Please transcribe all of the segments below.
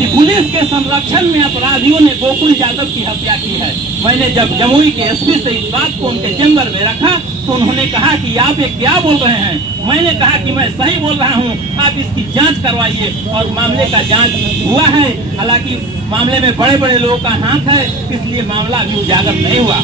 कि पुलिस के संरक्षण में अपराधियों ने गोकुल यादव की हत्या की है। मैंने जब जमुई के एसपी से इस बात को उनके चैम्बर में रखा तो उन्होंने कहा कि आप ये क्या बोल रहे हैं। मैंने कहा कि मैं सही बोल रहा हूं, आप इसकी जांच करवाइए। और मामले का जांच हुआ है। हालांकि मामले में बड़े बड़े लोगों का हाथ है, इसलिए मामला अभी उजागर नहीं हुआ।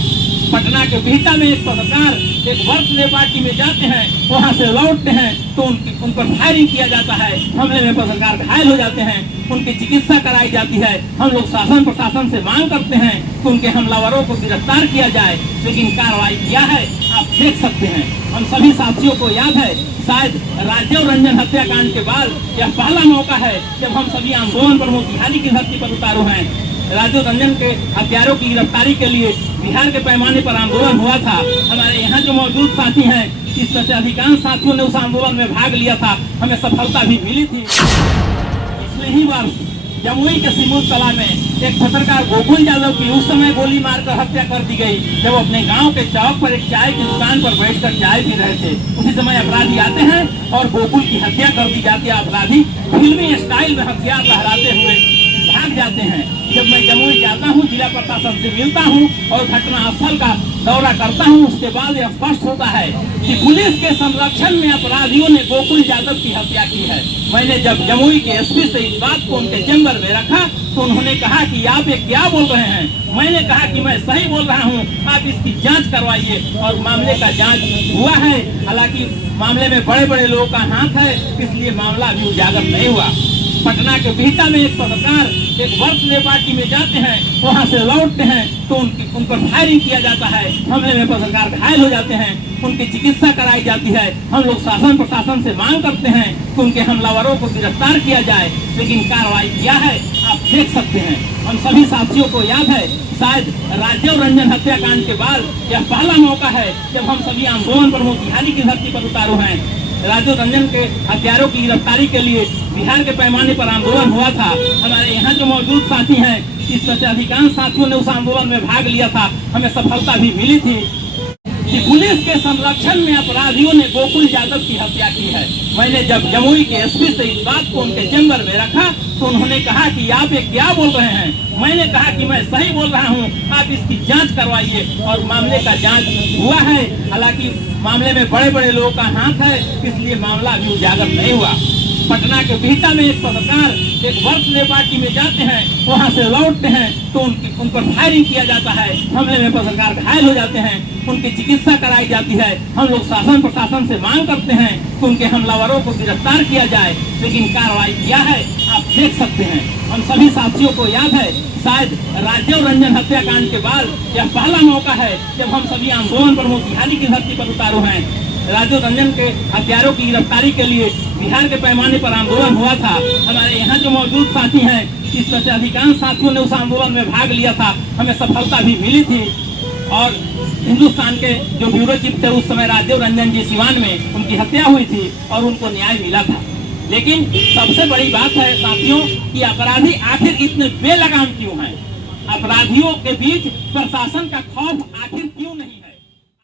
पटना के बिहटा में एक पत्रकार एक बर्थडे पार्टी में जाते हैं, वहां से लौटते हैं तो उन पर फायरिंग किया जाता है। हमले में पत्रकार घायल हो जाते हैं, उनकी चिकित्सा कराई जाती है। हम लोग शासन प्रशासन से मांग करते हैं कि उनके हमलावरों को गिरफ्तार किया जाए, लेकिन कार्रवाई किया है आप देख सकते हैं। हम सभी साथियों को याद है, शायद राजीव रंजन हत्याकांड के बाद यह पहला मौका है जब हम सभी आंदोलन पर मोतिहारी की धरती पर उतारू हैं। राजीव रंजन के हत्यारों की गिरफ्तारी के लिए बिहार के पैमाने पर आंदोलन हुआ था। हमारे यहाँ जो मौजूद साथी हैं, इसमें से अधिकांश साथियों ने उस आंदोलन में भाग लिया था। हमें सफलता भी मिली थी। पिछले ही वर्ष जमुई के सिमूल कला में एक पत्रकार गोकुल यादव की उस समय गोली मारकर हत्या कर दी गई, जब वो अपने गांव के चौक पर एक चाय की दुकान पर बैठकर चाय पी रहे थे। उसी समय अपराधी आते हैं और गोकुल की हत्या कर दी जाती है। अपराधी फिल्मी स्टाइल में हथियार लहराते हुए भाग जाते हैं। जब मैं जमुई जाता हूं, जिला प्रशासन से मिलता हूं और घटना स्थल का दौरा करता हूं, उसके बाद यह स्पष्ट होता है कि पुलिस के संरक्षण में अपराधियों ने गोकुल यादव की हत्या की है। मैंने जब जमुई के एसपी से इस बात को उनके चैम्बर में रखा तो उन्होंने कहा कि आप ये क्या बोल रहे हैं। मैंने कहा कि मैं सही बोल रहा हूं, आप इसकी जांच करवाइए। और मामले का जांच हुआ है। हालांकि मामले में बड़े बड़े लोगों का हाथ है, इसलिए मामला अभी उजागर नहीं हुआ। पटना के बिहटा में एक पत्रकार एक बर्थडे पार्टी में जाते हैं, वहां से लौटते हैं तो उन पर फायरिंग किया जाता है। हमले में पत्रकार घायल हो जाते हैं, उनकी चिकित्सा कराई जाती है। हम लोग शासन प्रशासन से मांग करते हैं कि उनके हमलावरों को गिरफ्तार किया जाए, लेकिन कार्रवाई किया है आप देख सकते हैं। हम सभी साथियों को याद है, शायद राजीव रंजन हत्याकांड के बाद यह पहला मौका है जब हम सभी आंदोलन पर मोतिहारी की धरती पर उतारू हैं। राजीव रंजन के हत्यारों की गिरफ्तारी के लिए बिहार के पैमाने पर आंदोलन हुआ था। हमारे यहाँ जो मौजूद साथी हैं, इसमें से अधिकांश साथियों ने उस आंदोलन में भाग लिया था। हमें सफलता भी मिली थी। कि पुलिस के संरक्षण में अपराधियों ने गोकुल यादव की हत्या की है। मैंने जब जमुई के एसपी से इस बात को उनके चैम्बर में रखा तो उन्होंने कहा कि आप ये क्या बोल रहे हैं। मैंने कहा कि मैं सही बोल रहा हूं, आप इसकी जांच करवाइए। और मामले का जांच हुआ है। हालांकि मामले में बड़े बड़े लोगों का हाथ है, इसलिए मामला अभी उजागर नहीं हुआ। पटना के बिहटा में एक पत्रकार एक बर्थडे पार्टी में जाते हैं, वहां से लौटते हैं तो उन पर फायरिंग किया जाता है। हमले में पत्रकार घायल हो जाते हैं, उनकी चिकित्सा कराई जाती है। हम लोग शासन प्रशासन से मांग करते हैं कि उनके हमलावरों को गिरफ्तार किया जाए, लेकिन कार्रवाई किया है आप देख सकते हैं। हम सभी साथियों को याद है, शायद राजीव रंजन हत्याकांड के बाद यह पहला मौका है जब हम सभी आंदोलन पर मोतिहारी की धरती पर उतारू हैं। राजीव रंजन के हत्यारों की गिरफ्तारी के लिए बिहार के पैमाने पर आंदोलन हुआ था। हमारे यहाँ जो मौजूद साथी हैं, इसमें से अधिकांश साथियों ने उस आंदोलन में भाग लिया था। हमें सफलता भी मिली थी। और हिंदुस्तान के जो ब्यूरो चीफ थे उस समय राजीव रंजन जी सिवान में उनकी हत्या हुई थी और उनको न्याय मिला था। लेकिन सबसे बड़ी बात है साथियों कि अपराधी आखिर इतने बेलगाम क्यों हैं। अपराधियों के बीच प्रशासन का खौफ आखिर क्यों नहीं है।